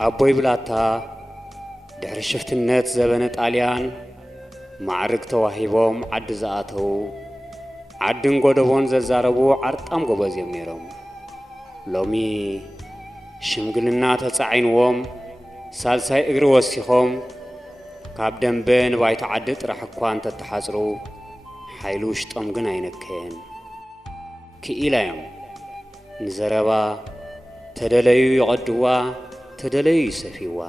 أبوي بلاتا دحر شفتنات زبنة طاليان معرك تواهيبهم عد زاتو عدن قدبون ززاربو عرطام قباز يميرهم لومي شمقلنا تسعينوهم سالساي اقر وسيخهم كاب دنبن بايت عدت رح اكوان تتحازرو حيلوش طمقن عينكين كإلا يوم نزربا تدليو يغدوا تدليو يسفيوا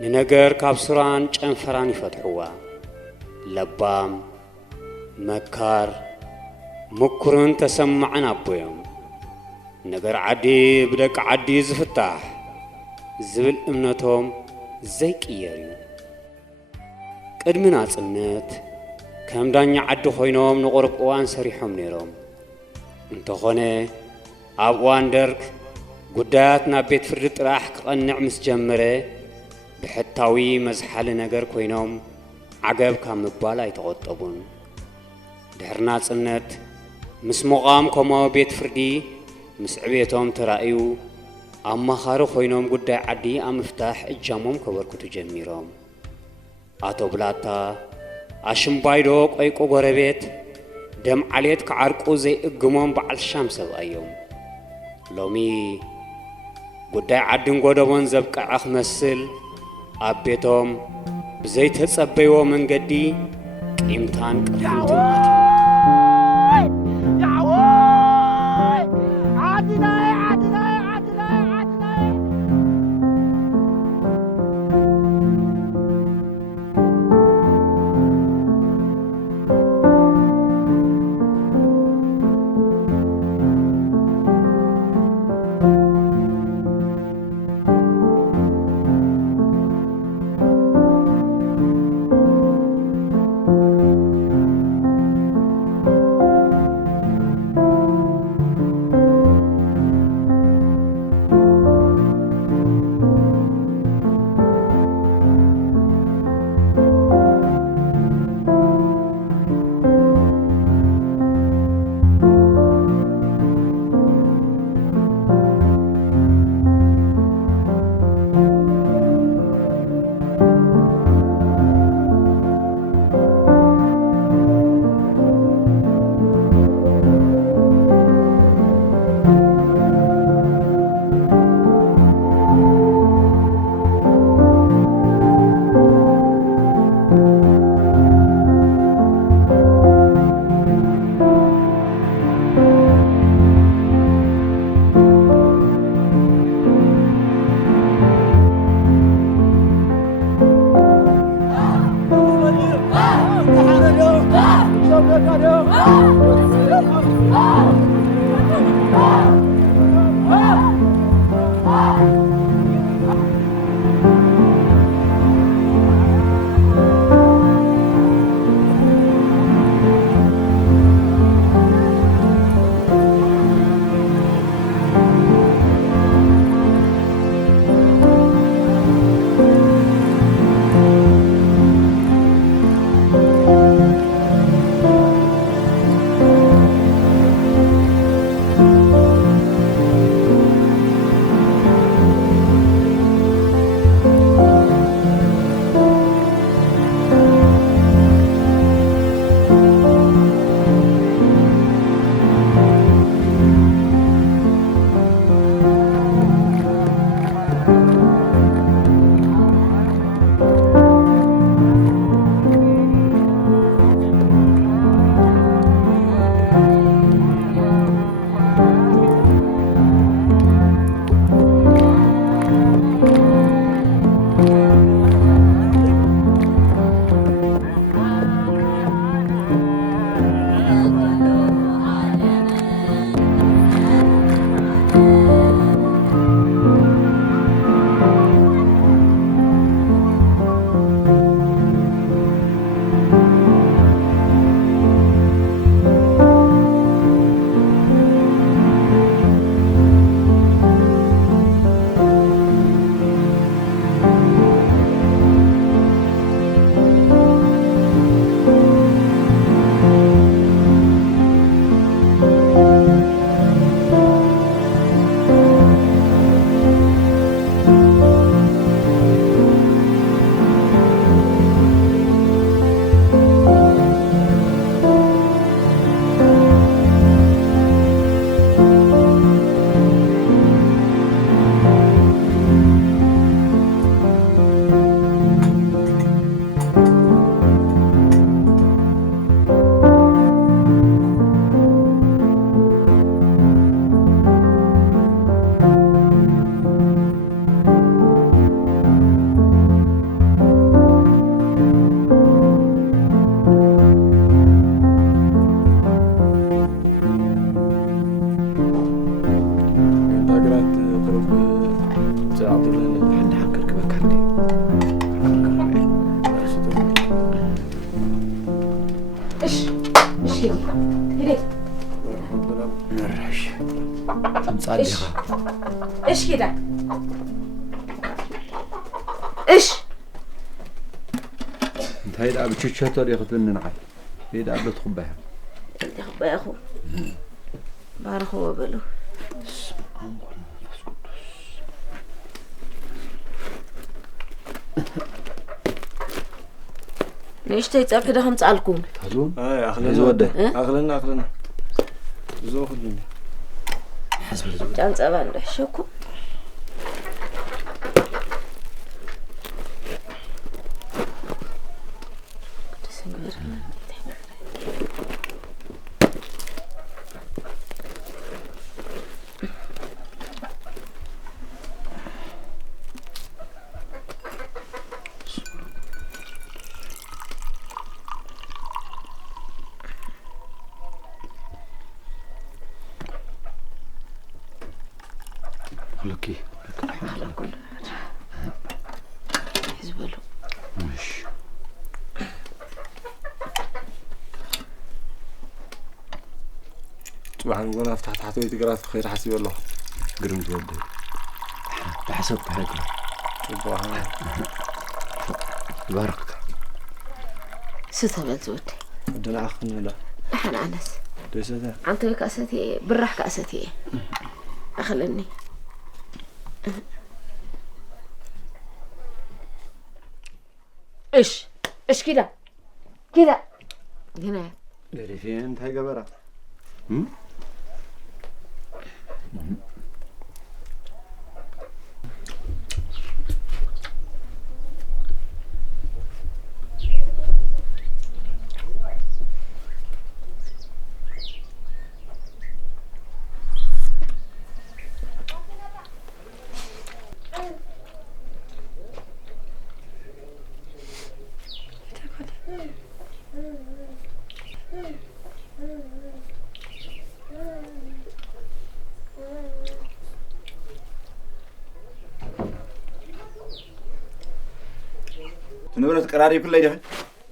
ننقر كابسران جنفران يفتحوا لبام مكار مكرن تسمعن أبويهم نقر عدي بدك عدي زفتاح زبل امنتهم زيك إياريو قدمنا صنت كم دانيا عدو خوينهم نقرب اوان سريحهم نيرهم انتخونه أبوان درك قداتنا بيت فرد راح قنع مسجمره بحتاوي مزحل نجر كوينهم عقب كام مبالا يتغطبون دهرنا صنت مس مقام كما بيت فردي مس عبيتهم ترائيو أما خارو خوينهم قدا عدي أم مفتاح الجامهم كبركو تجميرهم آتو بلاتا عشم بايدوك أيكو غربيت دم عليت كعرقو زي اقمهم بعل الشمس بأيوم لومي قدا عدن قدوان زبقع أخمسل أبيتهم بزي تصبيو من قدي قيمتان قرحمتم تمصاليها ايش كده ايش انت هيدا بتشوتشوتر ياخذن نعال هيدا بتخبها انت خبا اخو بارخو وبلو ليش تيصاب حدا هم صالكم تازون اي اخلنا زو خدني حسب كان صبان دحشكم لكي على كل حزبلو ماشي طبعا نقول فتحت ويتقرات خير حسبي الله قرم زود بحسب هيك طبعا بارك ستبل زود بدنا اخذنا لا احنا انس ليش هذا انت كاساتي برح كاساتي اخلني ايش كده هنا داري فين انت هاي قبرة نبرة قراري كله يدفع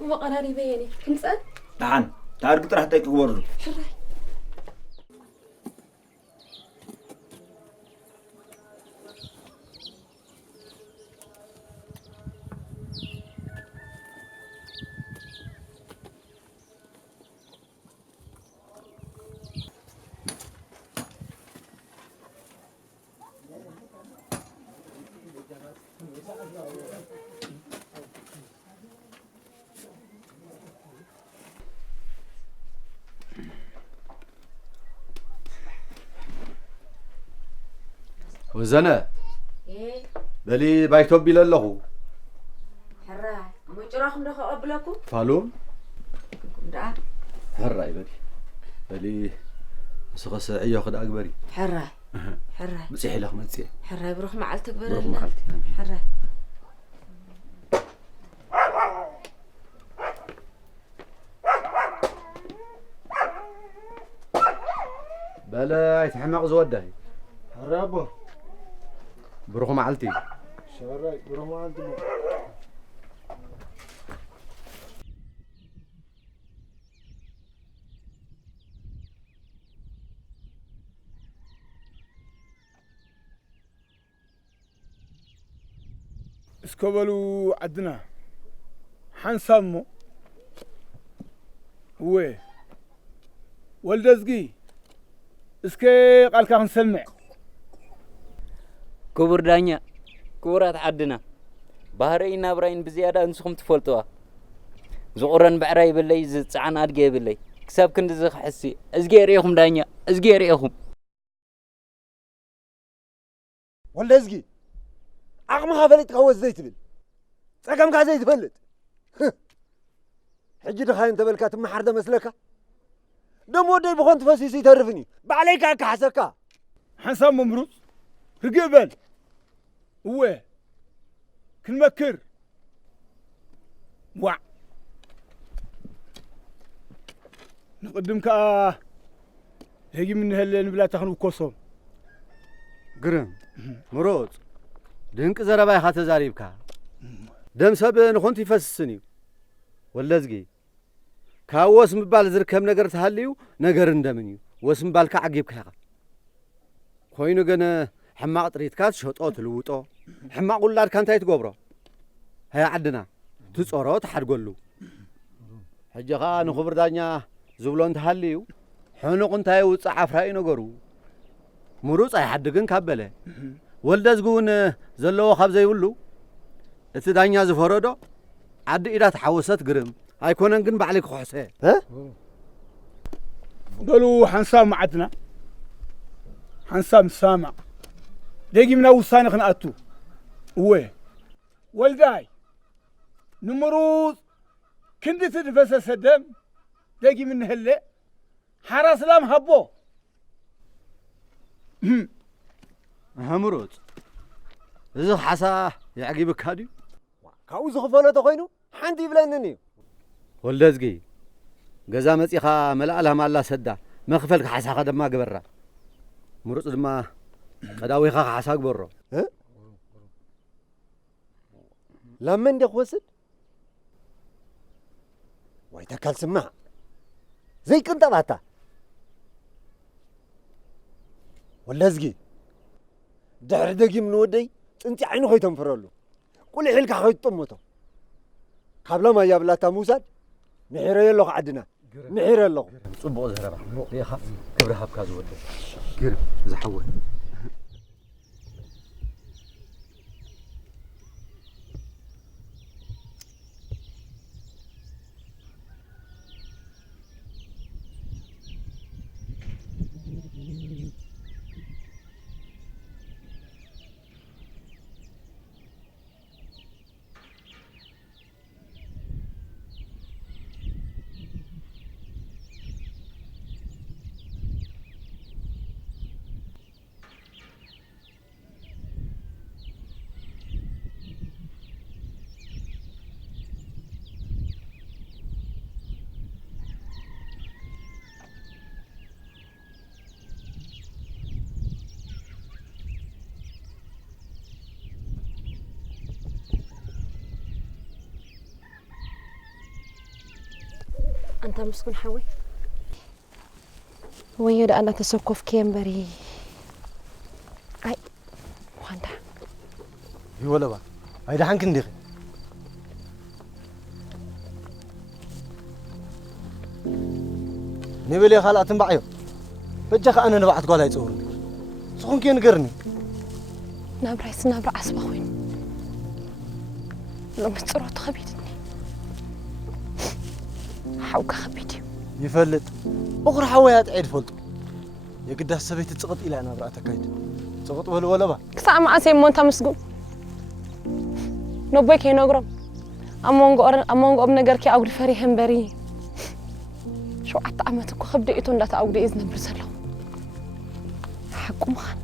ما قراري بيني كنسأل تعال تعال قلت راح تيك ورد وزنا ايه بلي بايتوب لله حراي مو جراكم دخل قبلكم فالوم دا حراي بلي سقس ايو خد اكبري حراي مسيح لك مسيح حراي بروح معلتك بروح برنا معلتي حراي بلا يتحمق زوده حرابو بروح معلتي شراي بروح معلتي اسكبلو عدنا حنسمو هو ولدزقي اسكي قالك نسمع كبر دانيا كبرات عدنا بهرينا براين بزيادة انسخم تفولتوا زقرن بعراي باللي زعان ادقي باللي كساب كند زخ حسي ازغيريهم دانيا ازغيريهم ولدزقي عقمها فلت قوس زي تبل صقمك زي تفلت حجي دخاين تبلكات محرده مسلكه دمو دي بخون تفسيسي ترفني بعليك كحسكا حسام ممروز رقبل هو كنمكر وع نقدمك هيجي من هالليل بلا تخنو كوسوم قرم مروز دنك زرباي خاطر زاريبكا دم سب نخونت يفسسني ولزقي كاوس مبال زركم ነገር ተሃልዩ ነገር እንደምንዩ ወስም ባልካ ዓጊብካ ኮይኑ ግን ሕማቕ ጥሪትካ ትሸጦ ትልውጦ ሕማቕ ውላድካ እንታይ ትገብሮ هيا عدنا تصورو تحدقلو حجخا نخبر دانيا زبلون تحليو حنق انتاي وصعف راي نغرو مروص اي حدغن كابله ولدزغون زلو خاب زيبلو እቲ ዳኛ ዝፈረዶ ዓዲ ኢዳ ተሓወሰት ግርም ኣይኮነን ግን ባዕለይ ክሕሰ በሉ ሓንሳብ ማዓትና ሓንሳብ ሳማዕ ደጊምና ውሳነ ክንኣቱ እወ ወልዳይ ንምሩፅ ክንዲ ትድፈሰሰ ደም ደጊም እንህለ ሓራ ሰላም ሃቦ ምሩፅ እዚ ሓሳ يعجبك هادي كاو زخفلو تخوينو حنت يبلنني ولدزغي غزا مصيخا ملالها مالا سدا مخفلك حسا خدما غبره مرص دما قداويخا حسا غبرو لمن دي خوسد واي تكال سمع زي كنت باتا ولدزغي دحر دغي من ودي انت عينو خي تنفرلو كل حلك خي طمتو قبل ما يابلاتا موساد نحير يلو عدنا نحير يلو صبو زهرا يخا كبرها بكازو ود غير زحول أنت مسكون حوي وين أنا تسوقف كيمبري أي واندا يولا با هيدا حنك ندير نبلي خالات نبعيو بجخ أنا نبعت قولها يصورني سخون كي نقرني نابرايس نابرا أسبخوين لو متصرات خبيدني حوك خبيدي يفلت أخرى حويات عيد فلتو يقدر سبيت تسقط إلى أنا برأتك كيد تسقط ولا با كسا مع سيمون تمسكو نبيك ينقرم أمونغ أبن نجار كي أقول فري همبري شو أتعمتك خبدي إتون لا تأقول إذن برسلو حكم خان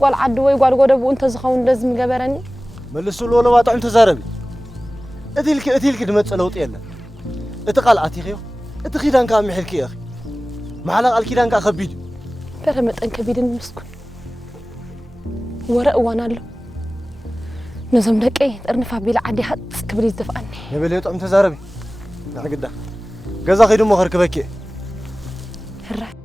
قال عدوي قال قدبو أنت زخون لازم جبرني ملسوا ولا واطع أنت زاربي أتيلك دمت لو تيلا اتقال عتيخيو اتخيدان كام حلكي يا أخي معلق الكيدان كا خبيد برمت أنك بيدن مسكون ورق وانا له نظام لك ايه ارنفع بيلا عادي حد كبريز دفعني يبلي يطعم تزاربي نحن قدا قزا خيدو مخر كبكي هراي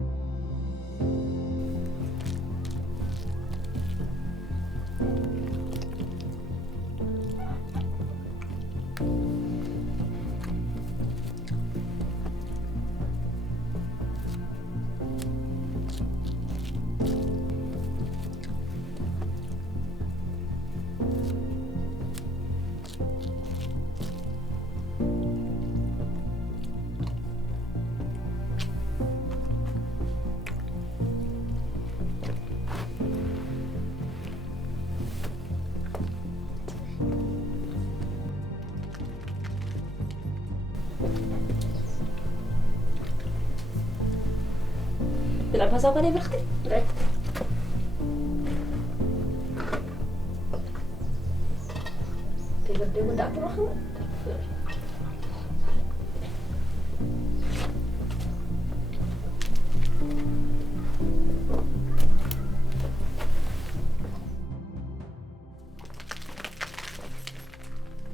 تلعب هذا ولا برختي؟ تقدر تقول دعك رحمة؟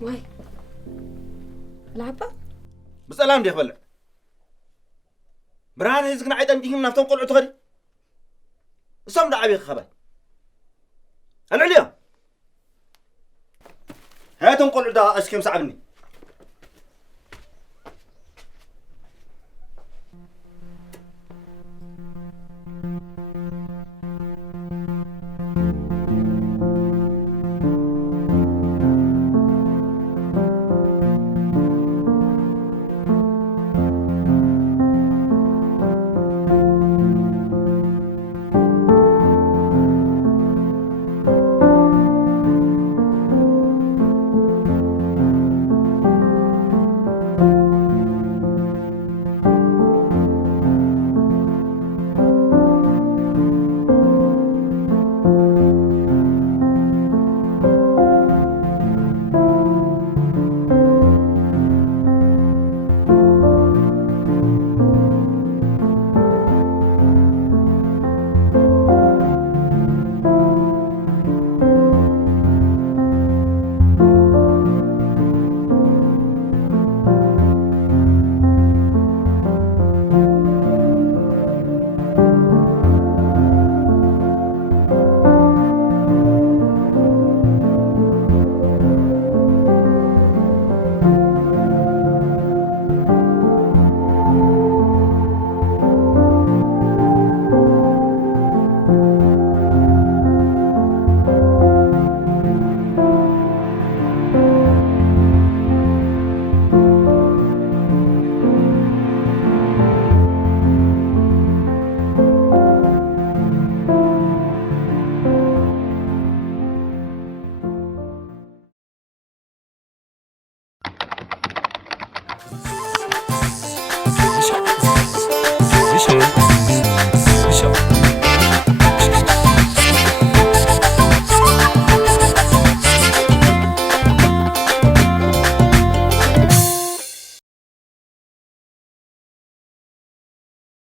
واي لعبة؟ بسلام دي خبلة برهان هيزكنا عيدا نديهم نفتن قلعو تغري نسام دا عبي خباي العليا هاتم قول دا أسكيم صعبني